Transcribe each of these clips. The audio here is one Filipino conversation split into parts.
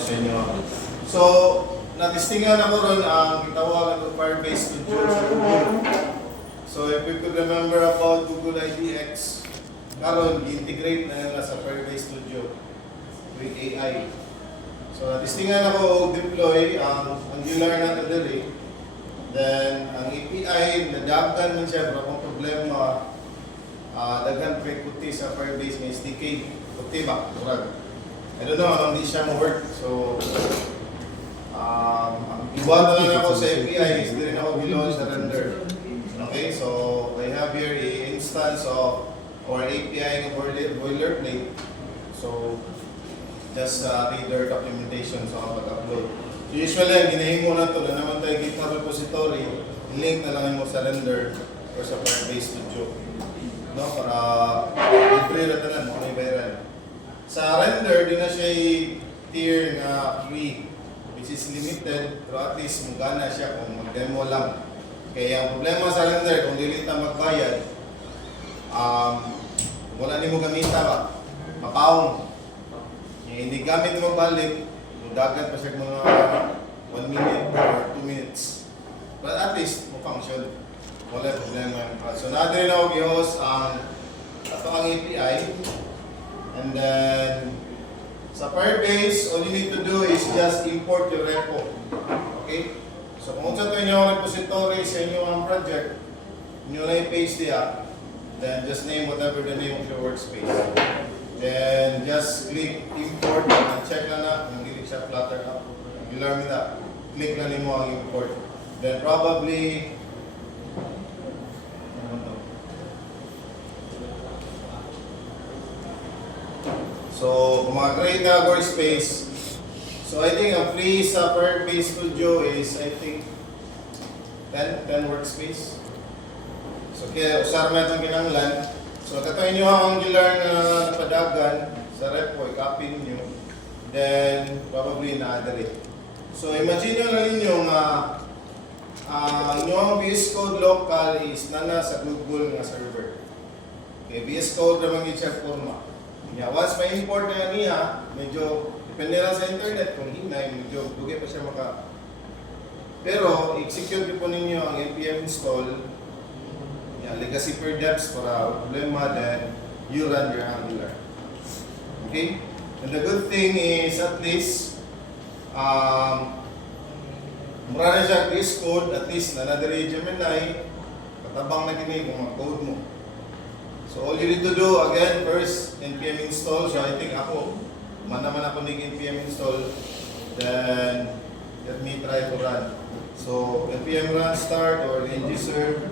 sa inyo. So, natistingan ako ron ang gitawagan ng Firebase Studio sa Google. So, if you could remember about Google IDX, karon i-integrate na nila sa Firebase Studio with AI. So, natistingan ako deploy ang Angular na kadali. Then, ang API, nadagdan man siya, pero kung problema, daghan pre-kuti sa Firebase ng SDK. Kuti ba? Kurag. I don't know, hindi siya mo-work. So, iwan na lang ako sa API, hindi rin ako below sa render. Okay, so I have here a instance of our API ng boilerplate. So, just read their documentation sa pag-upload. So, usually, ang ginahimo na ito, na naman tayo GitHub repository, link na lang mo sa render or sa Firebase Studio. No, para libre na tanan mo may bayaran. Sa render, di na siya tier na free, which is limited, pero at least mugana siya kung mag-demo lang. Kaya ang problema sa render, kung dili ta magbayad, wala ni mo gamita ba? Mapaong. Hindi gamit mo balik, dagat pa siya mga 1 minute or 2 minutes. But at least, mo function. Wala problema. So, natin na i-host ang API. And then, sa Firebase, all you need to do is just import your repo. Okay? So, kung sa ito inyong repository sa inyong project, inyo na i-paste diya, then just name whatever the name of your workspace. Then, just click import, and check na kung hindi siya flutter up. You learn that. Click na mo ang import. Then, probably, so, kung mag-create na workspace, so I think ang free sa Firebase Studio is, I think, 10 workspace. So, kaya usar mo itong kinanglan. So, katuin nyo ang Angular na napadagan sa repo, i-copy nyo. Then, probably na-add it. So, imagine nyo lang ninyo nga inyong VS Code local is nana sa Google nga server. Okay, VS Code naman yung siya forma. Yeah, once may import na niya, medyo depende lang sa internet kung hinay, medyo dugay pa siya maka. Pero execute po ninyo ang npm install, yeah, legacy per deps para problema, then you run your Angular. Okay? And the good thing is at least mura na siya VS Code, at least nanadari Gemini, katabang na kini kung mag-code mo. So all you need to do, again, first, npm install. So I think ako, naman ako nag-npm install. Then, let me try to run. So, npm run start or end user.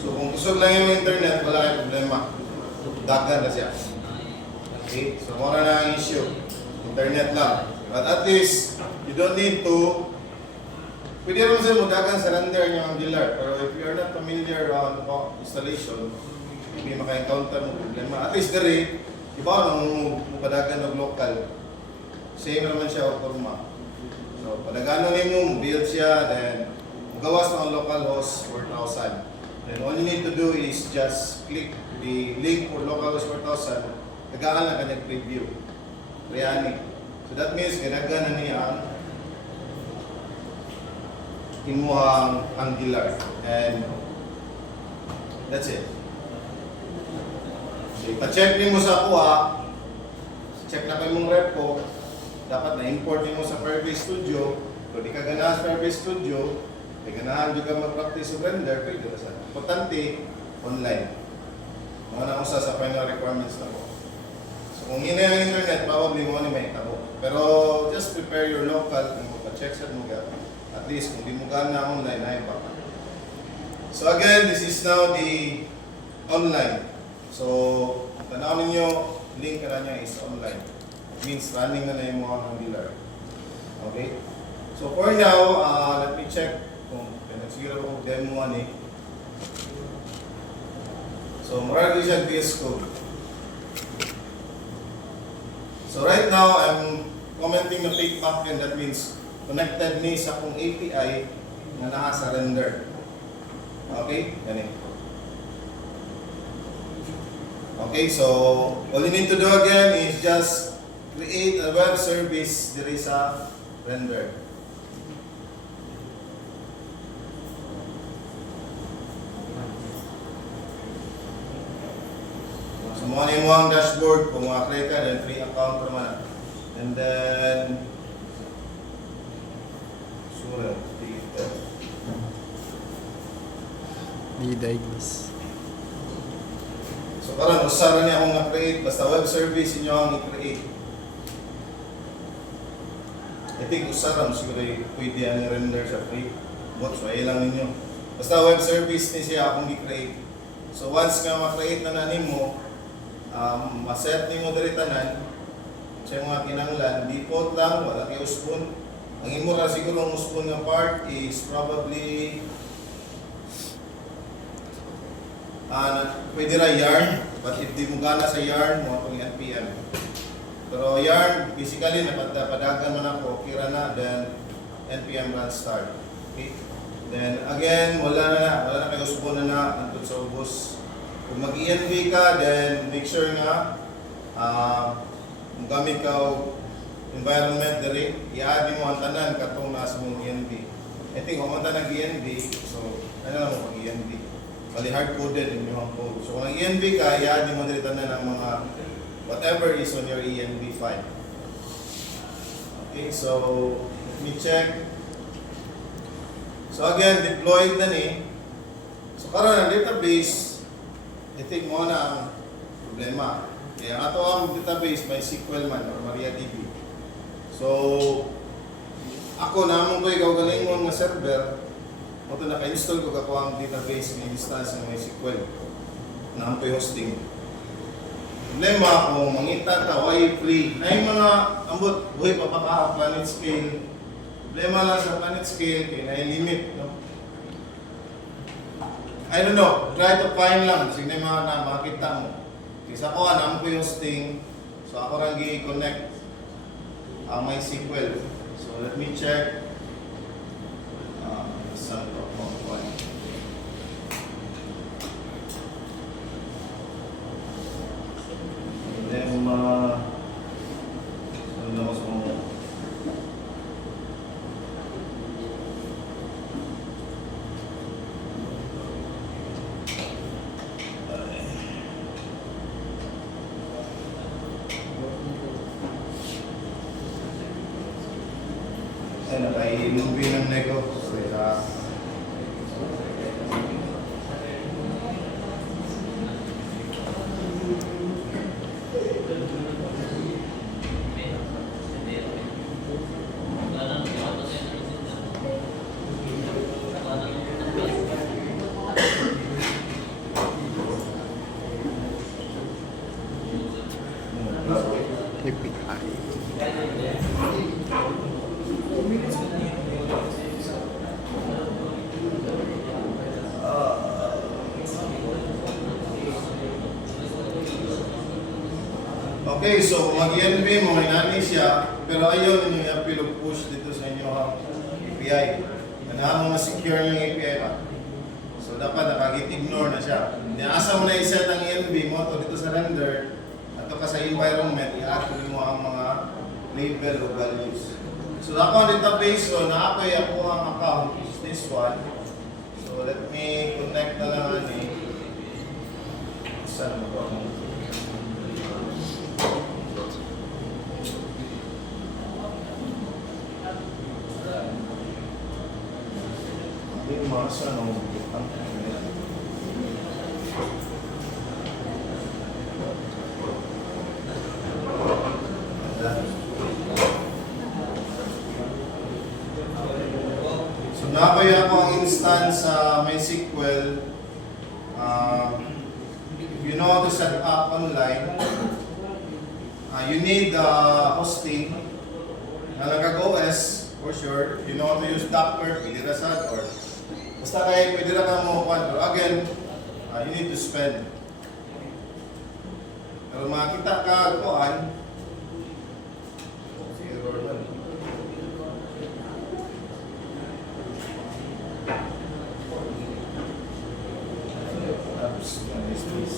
So kung kusog lang yung internet, wala kayong problema. Dagan na siya. Okay? So muna na ang issue. Internet lang. But at least, you don't need to pwede naman sila magdagan sa render ng Angular, pero if you are not familiar on installation, may maka-encounter ng problema. At least dere, iba nung padagan ng local, same naman siya o forma. So, padaganan mo, build siya, then gawas ng local host 4,000. Then all you need to do is just click the link for localhost 4,000, tagaan lang kanyang preview. Reani. So that means, ginaganan niya ang imuhang Angular, and that's it. So, ipa-check din mo sa kuha, check na kayo mong repo, dapat na-import din mo sa Firebase Studio. Kung di ka ganahan sa Firebase Studio, di ganahan juga mag-practice sa render, pwede ba sa importante, online. Mga na-usa sa final requirements na ko. So kung yun ang internet, probably mo may tabo. Pero just prepare your local, kung pa-check sa mo gano'n. At least, kung di mo gana online, ay baka. So again, this is now the online. So, tanaw ninyo, link ka na niya is online. It means running na na yung mga Angular. Okay? So for now, let me check kung siguro kung demo ani. So marami siya VS Code. So right now, I'm commenting the fake backend. That means connected ni sa akong API na naa sa render. Okay? Ganun. Okay, so all you need to do again is just create a web service diri sa render. So mo ni mo ang dashboard kung ma-create ka then free account naman. And then sure, Di-diagnose. so karon usaran niya akong na-create basta web service inyo ang i-create. I think usaran siguro pwede ang render sa free. Bots wa lang ninyo. Basta web service ni siya akong i-create. So once nga ma-create na nimo, ma-set nimo diri tanan sa mga kinahanglan, default lang wala kay usbon. Ang imo ra siguro ang usbon nga part is probably pwede ra yarn, but if di mo gana sa yarn, mo itong NPM. Pero yarn, basically, napadagan man ako, kira na, then NPM run start. Okay? Then again, wala na kayo subo na antod sa ubos. Kung mag-ENV ka, then make sure nga, kung gamit ka o environment diri, i-add mo ang tanan katong nasa mong ENV. I think, kung manta nag-ENV, so, ano lang mo pag-ENV? Bali hard-coded in yung code. So kung nag-ENV ka, i-add mo dito na ng mga whatever is on your ENV file. Okay, so let me check. So again, deployed na ni. So karon ang database, I think mo na ang problema. Kaya ato ang database may SQL man or MariaDB. So ako namon ko ikaw galingon nga server. Ito naka-install ko kako ang database ng instance ng MySQL na ang hosting. Problema kung mangita ta why free. Ay mga ambot buhay pa ka planet scale. Problema lang sa planet scale kay na limit, no? I don't know, try to find lang sige mga na makita mo. Kasi ako ang hosting. So ako ra gi-connect ang MySQL. So let me check. Saan ito? Then, saan lang ako sa ay, naka-i-movie ng nego. Okay, so kung mag-ENV mo, inani siya, pero ayaw ninyo i-appeal o push dito sa inyo API. Ganahan mo na-secure yung API pa. So dapat nakagit-ignore na siya. Niasa mo na i-set ang ENV mo to dito sa render, at ka sa environment, i-add mo ang mga label o values. So ako ang database ko, na-apply ako ang account, is this one. So let me connect na lang ni saan mo ko. Masa no so nabaya ko ang instance sa MySQL. If you know how to set up online, you need hosting na nag-OS for sure. If you know how to use Docker, pwede na sa or basta kayo, pwede na kang makukuha. Pero again, you need to spend. Pero makita ka, kuhaan. Sige, Gordon. Tapos, what is this?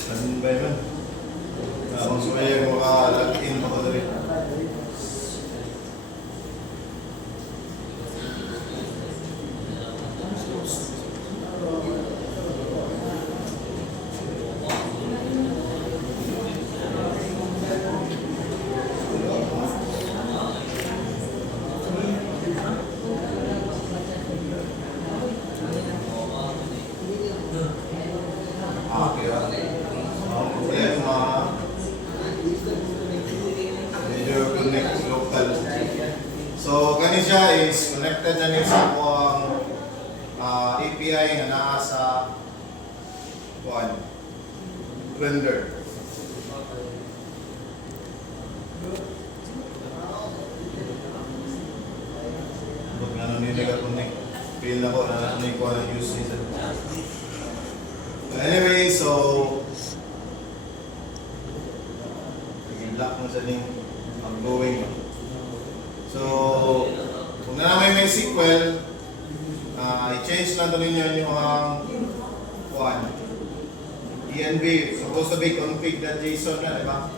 Stand by man. Kung sumaya yung maka-log-in mo ko dali. Okay, ang problema, medyo connect local. So, ganun siya is connected na niya sa akong API na naa sa render. Huwag nga nung nila-connect. Feel ako na nanay ko ang use nito. Anyway, so lock mo sa ning ongoing. So, kung na naman may sequel, i-change lang doon ninyo yung env, supposed to be config.json na, di ba?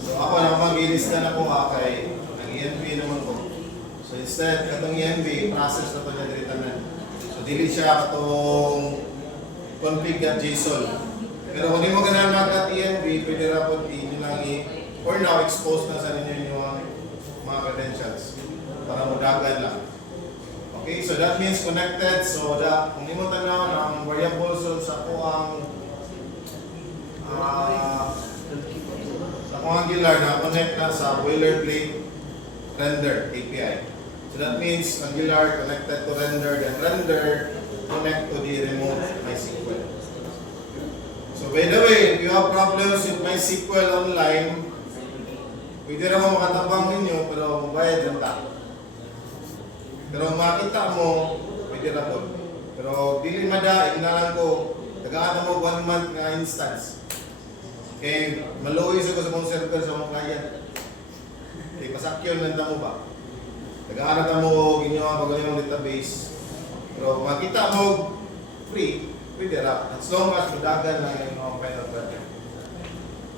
So, ako na mag-ilista na ko kay ang env naman ko. So, instead, katong env, process na ito niya dito na. So, delete siya katong config.json. Pero kung di mo ganahan mag.env, pwede rapod inyo lang for now, expose na sa ninyo yung mga credentials para madagan lang. Okay, so that means connected. So, kung di mo tanaw ng variables sa kuang Angular na connect na sa boilerplate render API. So that means Angular connected to render, then render connect to the remote MySQL. So by the way, if you have problems with MySQL online, pwede naman makatabang ninyo pero mabayad lang ta. Pero makita mo, pwede na po. Pero dili mada, ignalan ko, tagaan mo 1 month nga instance. Okay, maluwis ako sa mong server sa mong client. Okay, pasakyon lang mo ba? Tagaan mo, ginyawa pag yung database. Pero makita mo, free, pwede ra. As long as madagan lang yung mga final project.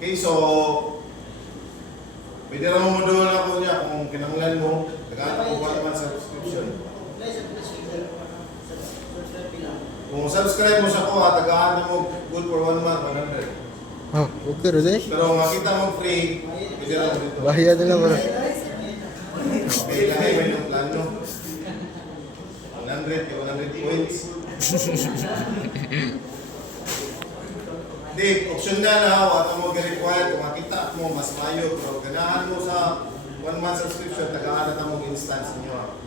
Okay, so, pwede ra mo module na ko niya kung kinanglan mo, tagaan mo 1 month subscription. Kung subscribe mo sa ko, tagaan mo good for 1 month, 100. Oh, okay rin eh. Pero makita mo free, pwede ra mo dito. Bahaya na lang bro. Okay, lahi mo yung plano. 100 points. Di, option na at mo required kung makita mo, mas mayo. Pero ganahan mo sa 1 month subscription, tagaan na mo instance niyo.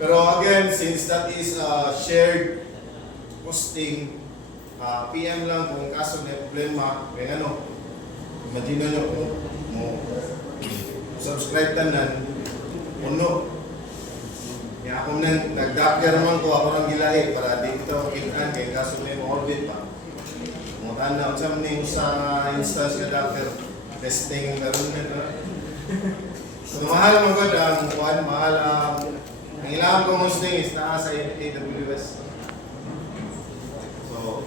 Pero again, since that is shared hosting, PM lang kung kaso may problema, may imagine nyo kung mo subscribe tanan, puno. Kaya ako nag-docker naman ko, ako nang gilahi para dito kitaan kaya kaso may orbit pa. Kung tanda, kung saan name sa instance ka docker, testing na rin na. So mahal mo God ang mahal ang ilang kong hosting is nasa AWS. So,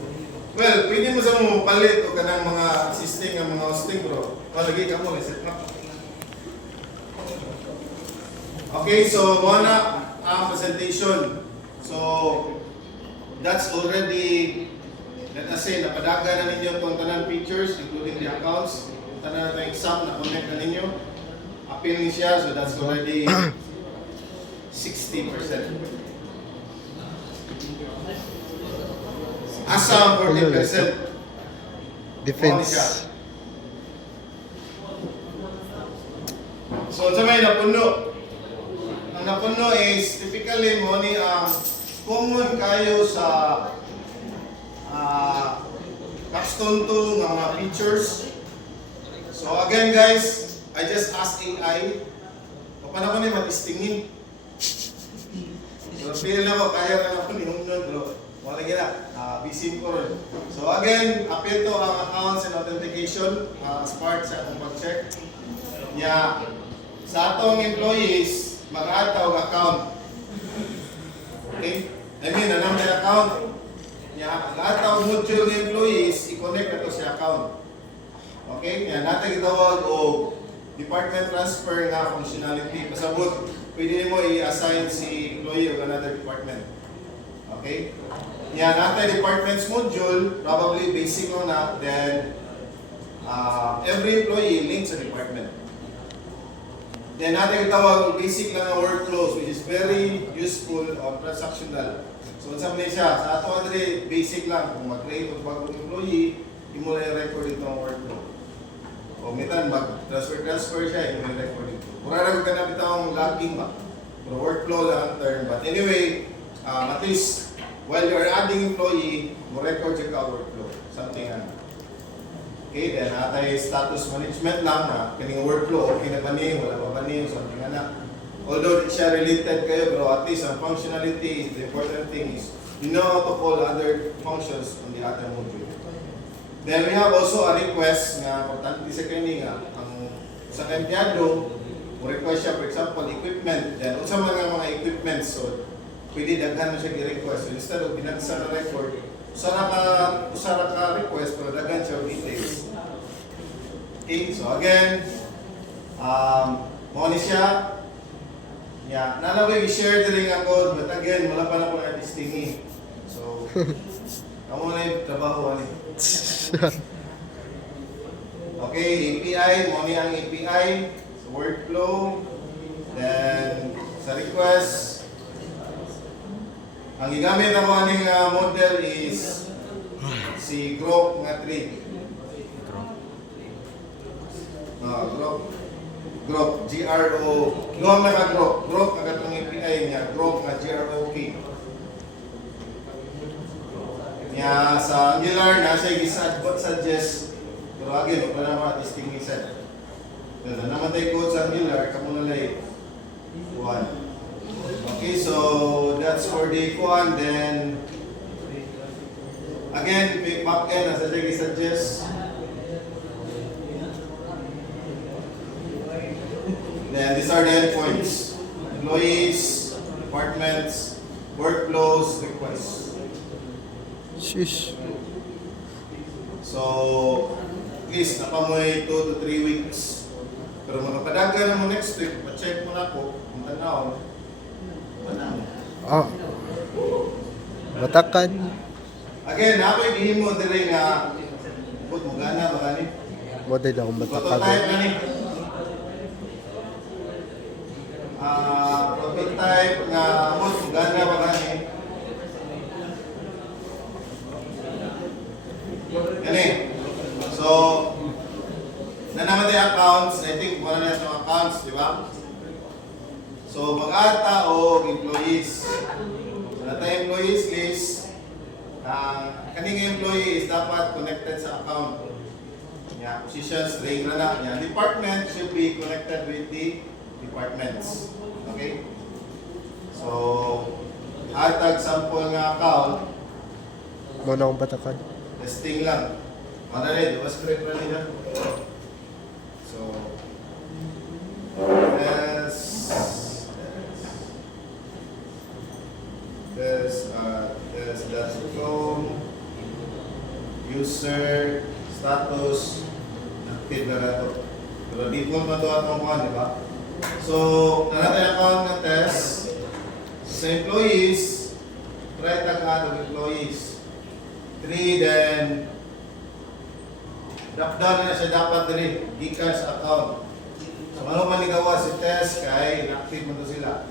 well, pwede mo sa mga palit o kanang mga existing ng mga hosting bro. Lagi ka mo, set up. Okay, so muna ang presentation. So, that's already, let us say, napadaga na ninyo itong tanang features, including the accounts. Tanan na itong exam na connect na ninyo. Appeal ni siya, so that's already 60%. Asa 40%. Defense. So, sa may napuno. Ang napuno is typically mo ni ang common kayo sa capstone to ng mga features. So again guys, I just asked AI, paano ko na mag-istingin? So feel na ko, kaya na ako ni Humnon bro. Wala gila, busy ko rin. So again, appeal to ang accounts and authentication as part sa atong pag-check. Yeah. Sa atong employees, mag-add tawag account. Okay? I mean, anong may account? Yeah, lahat ng module ng employees, i-connect na to sa account. Okay? Yan, natin itawag o department transfer nga functionality. Pasabot, pwede mo i-assign si employee o another department. Okay? Yan, natin departments module, probably basic mo na, then every employee link sa department. Then natin itawag basic lang ng workflows, which is very useful or transactional. So, sa mga siya, sa ato andre basic lang, kung mag-create o bagong employee, hindi mo na i-record ito ang workflow. O mitan, mag-transfer siya, hindi mo i-record ito. Mura na kung ganap ito ang logging ba? Pero workflow lang ang term. But anyway, at least, while you're adding employee, mo record yung workflow. Something ano. Okay, then atay status management lang na kining workflow, okay na ba niya, wala pa ba niya, something ano. Although di siya related kayo, pero at least ang functionality, the important thing is, you know how to call other functions on the other module. Then we have also a request nga, importante sa kanya nga, ang sa empleyado, request siya, for example, equipment. Then, unsa mga equipment, so, pwede daghan mo siya i-request. So, instead of binagsa na record, usara ka request, pero daghan siya details. Okay, so again, mo ni siya. Yeah, nanaway i-share din ang code, but again, wala pa na po na distingi. So, kamo na yung trabaho ani. Okay, API, mo ni ang API, so workflow, then sa request, ang gigamit ako aning model is si Grok nga 3. Grok, G-R-O, luwang na ka Grok, Grok na katong API niya, Grok na G-R-O-K. Niya sa Angular, nasa i-suggest, pero again, wala na mga distinguished. Then, namatay code sa Angular, kamo na lang one. Okay, so that's for the one, then again, back-end, nasa i-suggest. Then these are the endpoints: employees, departments, workflows, requests. Shush. So, at least napamoy 2 to 3 weeks. Pero makapadaga naman next week, pa-check mo na ako, kung tanaw. Ah. Batakan. Again, ako'y gihin mo dili nga, but mo gana ba gani? Model akong batakan. Prototype gani. Prototype nga mo gana ba gani? Gani. So, naman tayo accounts, I think wala na itong accounts, di ba? So, mag-add tao employees. Wala tayo employees list. Kaning employee is dapat connected sa account. Yeah, positions, string na na. Yeah, department should be connected with the departments. Okay? So, hatag sample nga account, Muna akong batakan. testing lang. Madali, diba script na nila? So, test.com, user, status, active na ito. Pero default na ito atong kuhan, di ba? So, nanatay account ng test. Sa employees, try tag-add of employees. 3, then drop-down na siya dapat rin, gikan sa account. So, ano man igawa si test, kay inactive mo to sila.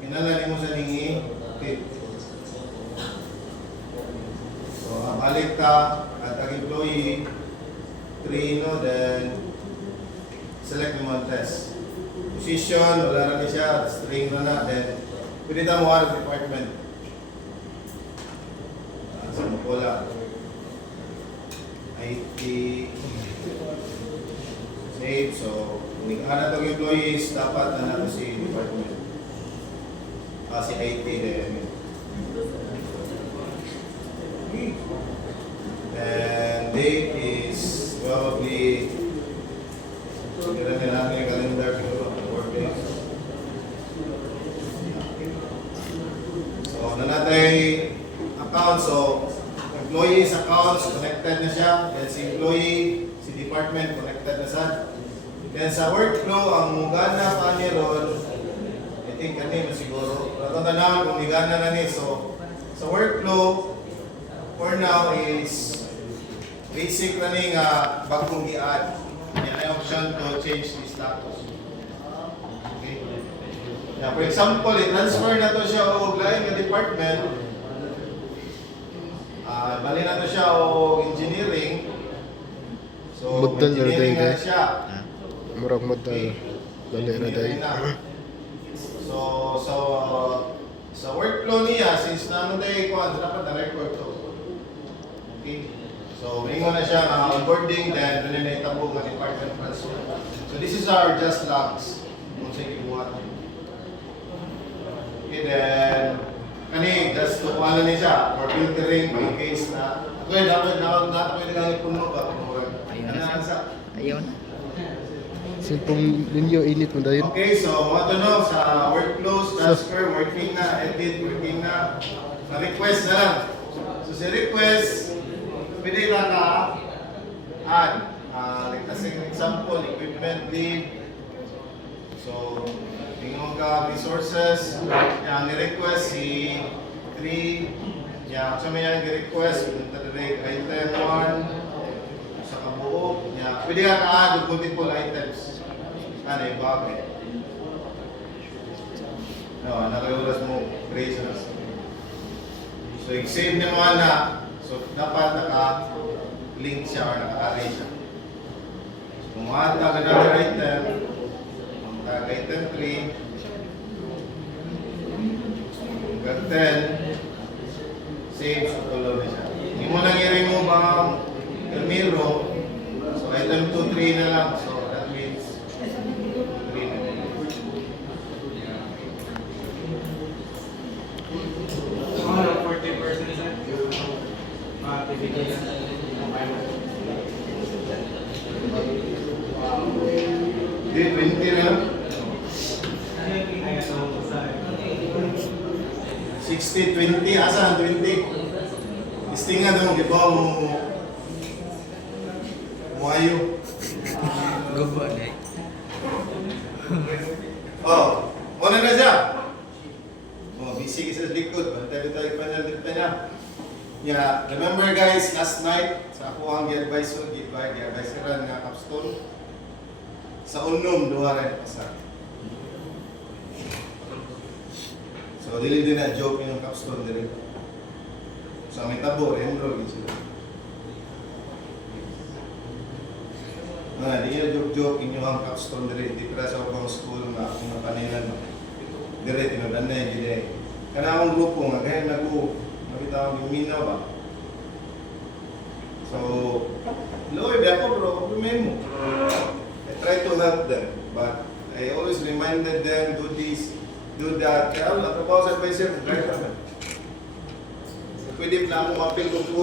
Kinalani mo sa lingi, active. So, balik ka at ang employee, 3, no, then select mo ang test. Position, wala na siya, string na, then pwede mo ang department. Sa wala. IT. Save. So, hindi ka na itong employees, dapat na nato si department. Si IT din. And date is probably natin yung calendar siguro, 4 days. So, natin account. So, employees accounts, connected na siya. Then si employee, si department, connected na sa. Then sa workflow, ang mugana pa niya ron, I think kanina siguro. Natanda naman kung migana na ni. So, sa workflow, for now is basic na ni nga bagong i-add. Yan ay option to change the status. Okay. Yeah, for example, i-transfer na to siya o lain nga department. Bali na to siya o engineering. So, Model na engineering day, na siya. Murag model. Dali na day. Engineering na. Sa workflow niya, since naman tayo ikuha, dapat na-record to. Okay. So, ingon na siya onboarding, then doon na itabo ng department transfer. So, this is our just logs. Kung sa ikibuhat. Okay, then, just to kuha na niya siya, for filtering, in case na, okay, dapat pwede kang ipuno ba? Ayaw na. Cellphone ninyo, init mo dahil. Okay, so mga to no, sa workflows, transfer, working na, edit, working na, sa request na lang. So sa request, pwede lang ka add. Like as an example, equipment lead. So, tingnan ka resources, yung request si 3, yung sa may request, punta direct item 1, sa kabuo, pwede ka ka-add multiple items. Ano yung bagay? No, nakaulas mo phrases. So, i-save niya mo na. So, dapat naka-link siya or naka-array siya. So, kung maata ka na item, item 3, hanggang 10, save, so tuloy na siya. Hindi mo nang i-remove ang Camilo. So, item 2, 3 na lang. So, that means 3 na lang. Ano, 40% sir? Bibigyan na. Di, 20 na lang. 60, 20, asa ang 20? Istingan doon, di ba mo muayo. Gubo na eh. Oh, muna na siya. Oh, busy sa likod. Bantay tayo panel pa na. Yeah, remember guys, last night sa ako ang gi-advise ran nga capstone. Sa unom duha ra pasar. So dili din na joke yung capstone diri. So may tabo enroll din sila. Di na joke inyo ang capstone diri di para sa ubang school nga akong napanilan. Dire tinudan na gid. Kana akong grupo nga gaya nakita yung minaw ba? So, loy ako bro, problema mo. I try to help them, but I always reminded them, do this, do that. Kaya ako, trabaho sa advisor, pwede na ako mapil kung food.